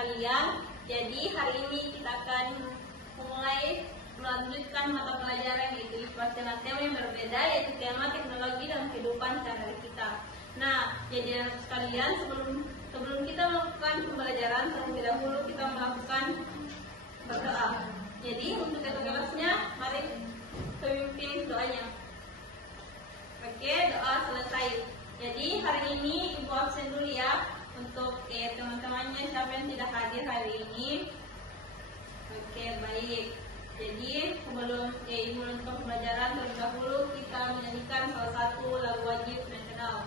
sekalian, jadi hari ini kita akan mulai melanjutkan mata pelajaran yaitu IPA dengan tema yang berbeda, yaitu tema teknologi dan kehidupan sehari-hari kita. Nah, jadi anak sekalian, sebelum kita melakukan pembelajaran, terlebih dahulu kita melakukan berdoa. Jadi untuk kelasnya, mari pimpin doanya. Oke, doa selesai. Jadi hari ini Ibu absen dulu ya untuk teman-temannya siapa yang tidak hadir hari ini. Oke, baik. Jadi sebelum Ibu melanjutkan pembelajaran, terlebih dahulu kita menyanyikan salah satu lagu wajib nasional.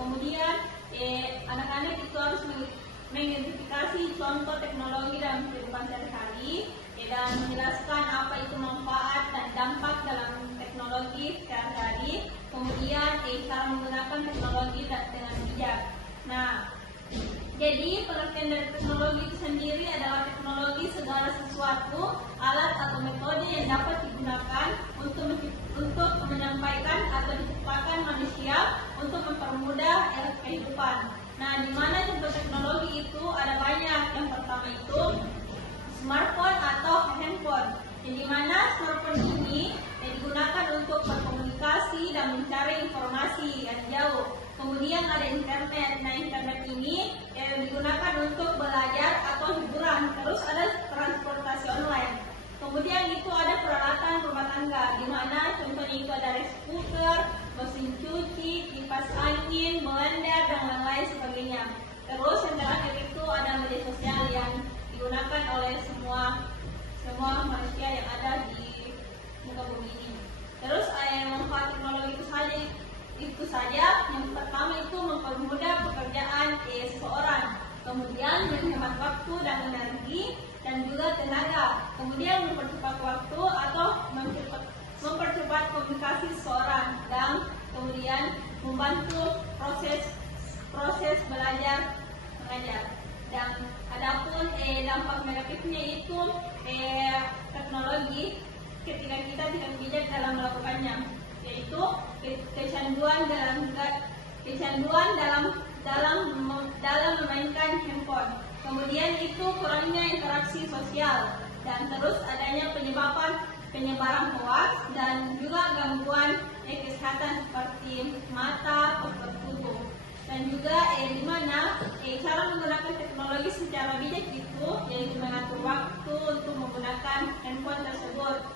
Kemudian anak-anak itu harus mengidentifikasi contoh teknologi dalam kehidupan sehari-hari dan menjelaskan apa itu manfaat dan dampak dalam teknologi sehari-hari. Kemudian cara menggunakan teknologi dengan bijak. Nah, jadi pengertian dari teknologi itu sendiri adalah teknologi segala sesuatu, alat atau metode yang dapat digunakan untuk menyampaikan atau diciptakan manusia untuk mempermudah kehidupan. Nah, di mana contoh teknologi itu ada banyak. Yang pertama itu smartphone atau handphone. Di mana smartphone ini digunakan untuk berkomunikasi dan mencari informasi yang jauh. Kemudian ada internet. Nah, internet ini digunakan untuk belajar atau hiburan. Terus ada transportasi online. Kemudian itu ada peralatan rumah tangga, di mana contohnya itu ada rice cooker, mesin cuci, kipas angin, blender, dan lain-lain sebagainya. Terus yang terakhir itu ada media sosial yang digunakan oleh semua manusia yang ada di muka bumi ini. Terus manfaat teknologi itu saja. Yang pertama itu mempermudah pekerjaan seseorang. Kemudian menghemat waktu dan energi dan juga tenaga. Kemudian mempercepat waktu atau mempercepat komunikasi seseorang, dan kemudian membantu proses belajar mengajar. Dan adapun dampak negatifnya itu teknologi ketika kita tidak bijak dalam melakukannya, yaitu kecanduan dalam memainkan handphone. Kemudian itu kurangnya interaksi sosial, dan terus adanya penyebaran hoaks dan juga gangguan kesehatan seperti mata, faktor tubuh. Dan juga di mana cara menggunakan teknologi secara bijak itu yaitu mengatur waktu untuk menggunakan handphone tersebut,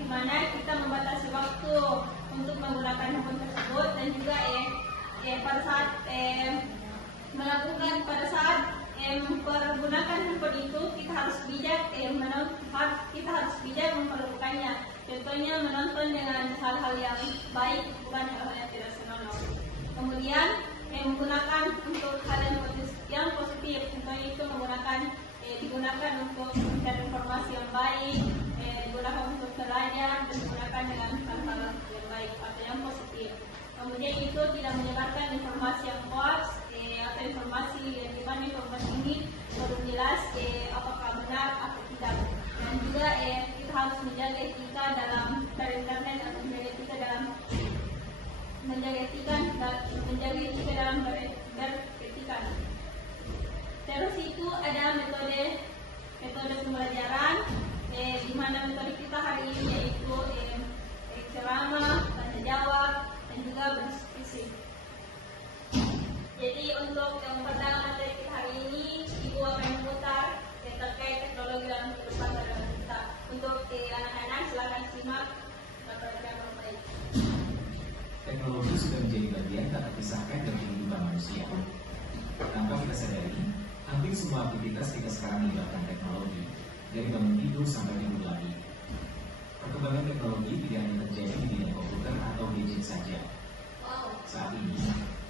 di mana kita membatasi waktu untuk menggunakan handphone tersebut, dan juga pada saat mempergunakan handphone itu kita harus bijak memperlakukannya. Contohnya menonton dengan hal-hal yang baik, bukan hal-hal yang tidak senonoh. Kemudian menggunakan untuk hal yang positif. Contohnya itu digunakan untuk mencari informasi yang baik, digunakan untuk belajar, dan digunakan dengan hal-hal yang baik atau yang positif. Kemudian itu tidak menyebarkan informasi yang hoax atau informasi yang dimana informasi ini belum jelas apakah benar atau tidak. Dan juga kita harus menjaga etika dalam berinternet atau menjaga etika dalam beretika. Terus itu ada metode pembelajaran, di mana metode kita hari ini yaitu ceramah, tanya jawab, dan juga berdiskusi. Jadi untuk yang pertama materi kita hari ini, Ibu akan memutar terkait teknologi dalam kehidupan sehari-hari kita. Untuk anak-anak silakan simak materi yang baik. Teknologi sudah menjadi bagian tak terpisahkan dari kehidupan manusia. Tanpa kita sadari, hampir semua aktivitas kita sekarang melibatkan teknologi, dari bangun tidur sampai tidur lagi. Perkembangan teknologi tidak hanya terjadi di bidang komputer atau gadget saja. Saat ini,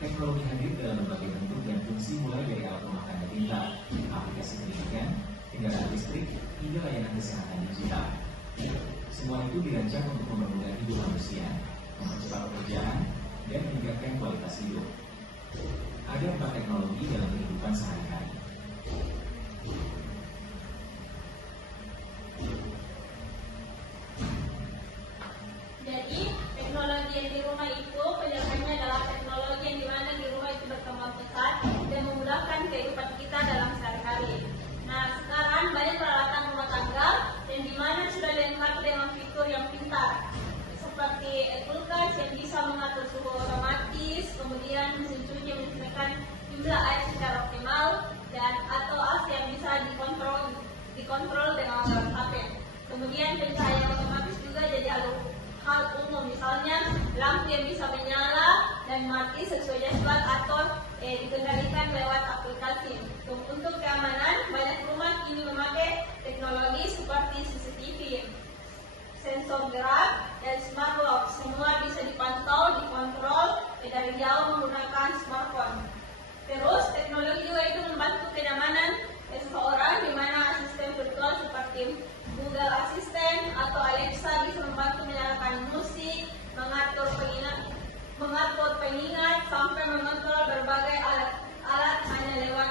teknologi hadir dalam berbagai bentuk dan fungsi, mulai dari alat rumah tangga pintar, aplikasi pendidikan, kendaraan listrik, hingga layanan kesehatan digital. Semua itu dirancang untuk mempermudah hidup manusia, mempercepat pekerjaan, dan meningkatkan kualitas hidup. Ada 4 teknologi dalam kehidupan sehari-hari. Jadi, teknologi yang di rumah itu penjelasannya adalah teknologi yang dimana di rumah itu berkembang pesat dan memudahkan kehidupan kita dalam sehari-hari. Nah, sekarang banyak peralatan rumah tangga dan dimana sudah lengkap dengan fitur yang pintar, seperti kulkas yang bisa mengatur suhu otomatis, kemudian mesin cuci yang menyesuaikan jumlah air secara optimal, dan atau AC yang bisa dikontrol dengan alat HP. Kemudian pencahayaan otomatis juga jadi hal umum, misalnya lampu yang bisa menyala dan mati sesuai jadwal atau dikendalikan lewat aplikasi. Untuk keamanan, banyak rumah kini memakai teknologi seperti CCTV, sensor gerak, dan smart lock. Semua bisa dipantau, dikontrol dari jauh menggunakan smartphone. Terus teknologi juga itu membantu kenyamanan seseorang, di mana asisten virtual seperti Google Assistant atau Alexa bisa membantu menyalakan musik, mengatur pengingat, sampai mengontrol berbagai alat hanya lewat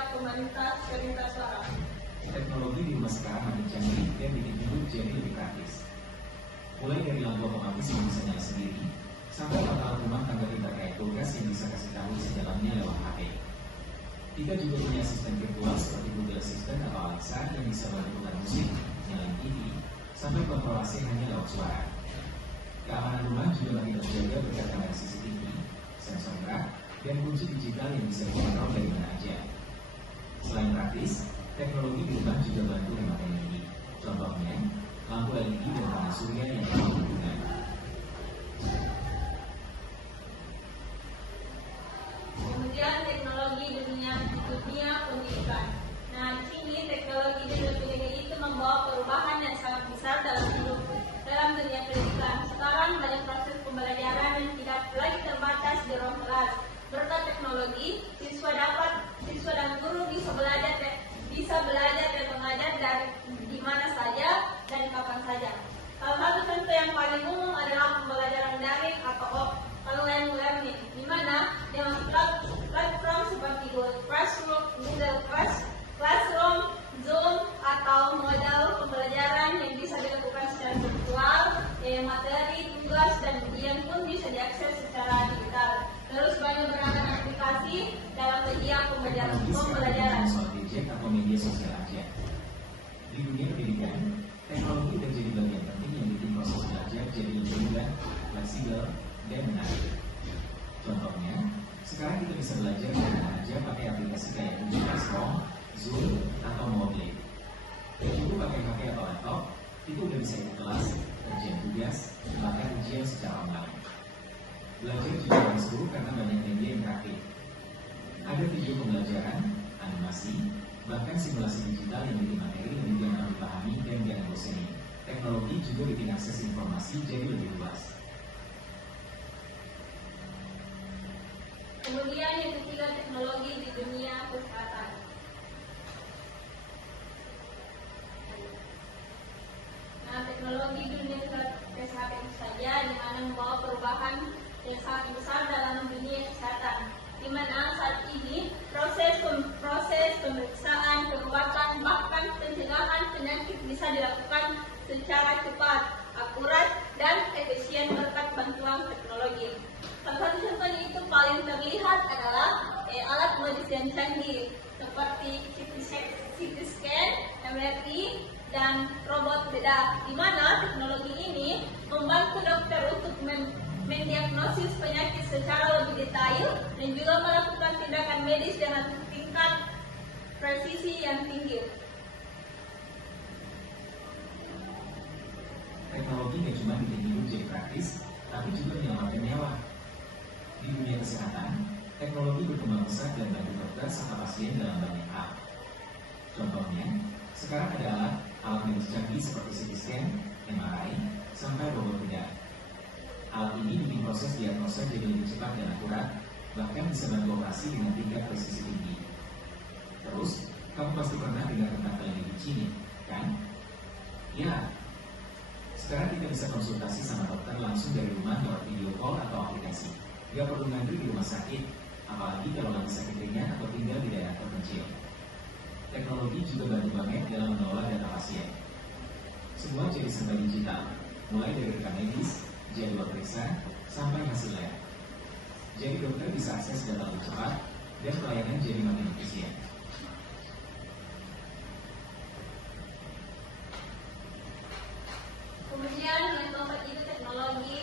perintah suara. Teknologi di rumah sekarang makin canggih dan bikin hidup jadi lebih praktis. Mulai dari lampu otomatis yang bisa nyala sendiri, sampai alat rumah tangga pintar kayak kulkas yang bisa kasih tahu sejalannya lewat HP. Kita juga punya asisten virtual seperti Google Assistant atau Alexa yang bisa bantu putar musik, nyalain TV, sampai kontrol AC hanya lewat suara. Keamanan rumah juga makin terjaga berkat kamera CCTV, sensor gerak, dan kunci digital yang bisa dikontrol dari mana aja. Selain praktis, teknologi di rumah juga bantu hemat energi. Contohnya, lampu LED dan panel surya yang ramah lingkungan. Kemudian teknologi dunia pendidikan. Nah, di sini teknologi dunia pendidikan itu membawa perubahan yang sangat besar dalam dunia pendidikan. Sekarang banyak proses pembelajaran yang tidak lagi terbatas di ruang kelas. Berkat teknologi, siswa dan guru bisa belajar dan mengajar dari di mana saja dan kapan saja. Salah satu contoh yang paling umum adalah pembelajaran daring atau online learning, di mana dengan platform seperti Google Classroom, Zoom, atau model pembelajaran yang bisa dilakukan secara virtual, materi, tugas, dan ujian pun bisa diakses secara digital. Terus banyak beragam aplikasi dalam kegiatan pembelajaran. Soal gadget atau media sosial aja. Di dunia pendidikan, teknologi sudah jadi bagian penting yang bikin proses belajar jadi lebih mudah, fleksibel, dan menarik. Contohnya, sekarang kita bisa belajar dari mana aja pakai aplikasi kayak Google Classroom, Zoom, atau Moodle. Dan juga pakai HP atau laptop, itu udah bisa ikut kelas, kerjaan tugas, bahkan ujian secara online. Belajar juga lebih seru karena banyak media interaktif. Ada video pembelajaran, animasi, bahkan simulasi digital yang bikin materi lebih gampang dipahami dan gak bosenin. Teknologi juga bikin akses informasi jadi lebih luas. Kemudian yang ketiga, teknologi di dunia kesehatan. Nah, teknologi di dunia kesehatan itu saja di mana membawa perubahan yang sangat besar dalam dunia kesehatan, di mana saat ini proses pemeriksaan, pengobatan, bahkan pencegahan penyakit bisa dilakukan secara secara cepat, akurat, dan efisien berkat bantuan teknologi. Salah satu contohnya itu paling terlihat adalah alat medis yang canggih seperti CT scan, MRI, dan robot bedah, di mana teknologi ini membantu dokter untuk mendiagnosis penyakit secara lebih detail dan juga melakukan tindakan medis dengan tingkat presisi yang tinggi. Teknologi tidak cuma bikin hidup jadi praktis, tapi juga menyelamatkan nyawa. Di dunia kesehatan, teknologi berkembang pesat dan bantu dokter serta pasien dalam banyak hal. Contohnya, sekarang ada alat medis canggih seperti CT scan, MRI, sampai robot bedah. Alat ini bikin proses diagnosa jadi lebih cepat dan akurat, bahkan bisa bantu operasi dengan tingkat presisi tinggi. Terus, kamu pasti pernah dengar tentang telemedicine ini, kan? Ya, sekarang kita bisa konsultasi sama dokter langsung dari rumah lewat video call atau aplikasi. Gak perlu ngantri di rumah sakit, apalagi kalau lagi sakit ringan atau tinggal di daerah terpencil. Teknologi juga bantu banget dalam mengelola data pasien. Semua jadi serba digital, mulai dari rekam medis, jadwal periksa, sampai hasil lab. Jadi dokter bisa akses data lebih cepat dan pelayanan jadi makin efisien. Kemudian yang keempat itu teknologi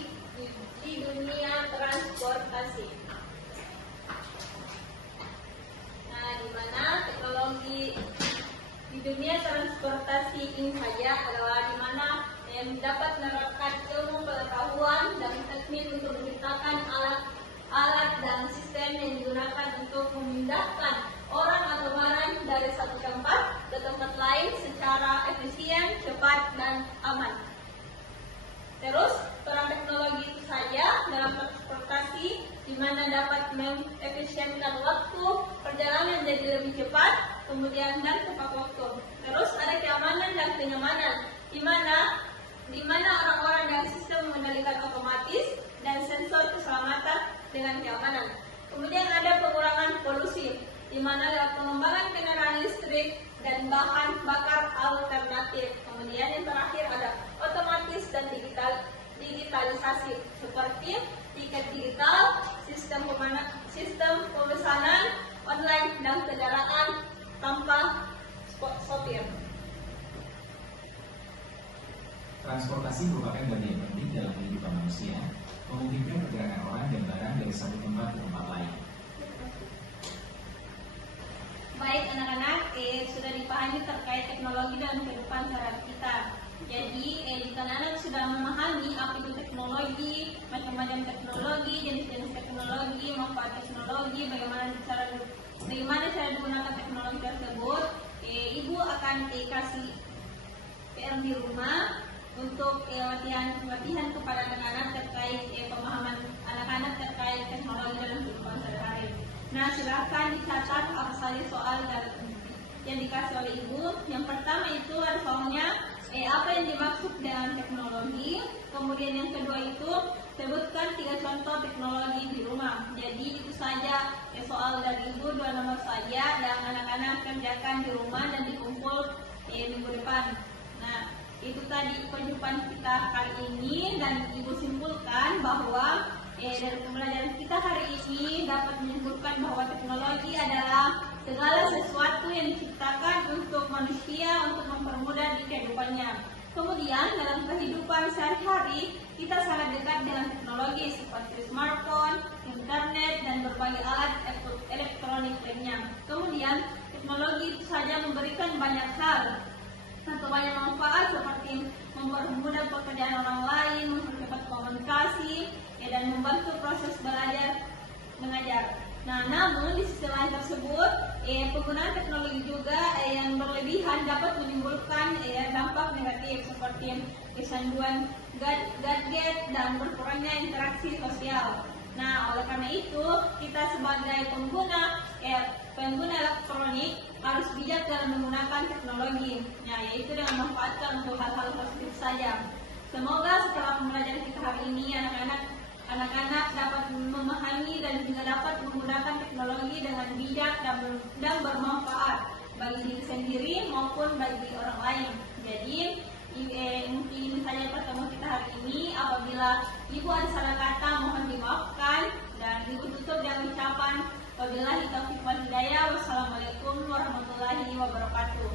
di dunia transportasi. Nah, di mana teknologi di dunia transportasi ini saja adalah di mana yang dapat menerapkan ilmu pengetahuan dan teknik untuk menciptakan alat dan sistem yang digunakan untuk memindahkan orang atau barang dari satu tempat ke tempat lain secara efisien, cepat, dan aman. Terus, peran teknologi itu saja dalam transportasi di mana dapat mengefisienkan waktu perjalanan jadi lebih cepat, kemudian dan tepat waktu. Terus ada keamanan dan kenyamanan di mana orang-orang dan sistem mengendalikan otomatis dan sensor keselamatan dengan keamanan. Kemudian ada pengurangan polusi di mana lewat pengembangan kendaraan listrik dan bahan bakar alternatif. Kemudian yang terakhir ada otomatis dan digitalisasi seperti tiket digital, sistem pemesanan online dan kendaraan tanpa sopir. Transportasi merupakan bagian penting dalam kehidupan manusia, memungkinkan pergerakan orang dan barang dari satu tempat ke tempat lain. Baik anak-anak, sudah dipahami terkait teknologi dalam kehidupan sehari-hari kita. Jadi, jika anak sudah memahami apa itu teknologi, macam-macam teknologi, jenis-jenis teknologi, manfaat teknologi, bagaimana cara digunakan teknologi tersebut, ibu akan kasih PR di rumah untuk latihan kepada anak-anak terkait pemahaman anak-anak terkait teknologi dalam kehidupan sehari-hari. Nah, silakan dicatat apa saja soal yang dikasih oleh ibu. Yang pertama itu ada soalnya apa yang dimaksud dengan teknologi. Kemudian yang kedua itu sebutkan 3 contoh teknologi di rumah. Jadi itu saja soal dari ibu, 2 nomor saja dan anak-anak kerjakan di rumah dan dikumpul minggu depan. Nah, itu tadi perjumpaan kita kali ini dan ibu simpulkan bahwa dari pembelajaran kita hari ini dapat menyimpulkan bahwa teknologi adalah segala sesuatu yang diciptakan untuk manusia untuk mempermudah di kehidupannya. Kemudian dalam kehidupan sehari-hari kita sangat dekat dengan teknologi seperti smartphone, internet, dan berbagai alat elektronik lainnya. Kemudian teknologi itu saja memberikan banyak hal atau banyak manfaat seperti mempermudah pekerjaan orang lain, mempercepat komunikasi, dan membantu proses belajar mengajar. Nah, namun di sisi lain tersebut, penggunaan teknologi juga yang berlebihan dapat menimbulkan dampak negatif seperti kecanduan gadget dan berkurangnya interaksi sosial. Nah, oleh karena itu kita sebagai pengguna elektronik harus bijak dalam menggunakan teknologi, yaitu dengan memanfaatkan untuk hal-hal positif saja. Semoga setelah pembelajaran kita hari ini anak-anak dapat memahami dan juga dapat menggunakan teknologi dengan bijak dan bermanfaat bagi diri sendiri maupun bagi orang lain. Jadi Mungkin saja pertemuan kita hari ini. Apabila Ibu ada salah kata, mohon dimaafkan. Dan Ibu tutup dengan ucapan wabillahi taufiq wal hidayah. Wassalamualaikum warahmatullahi wabarakatuh.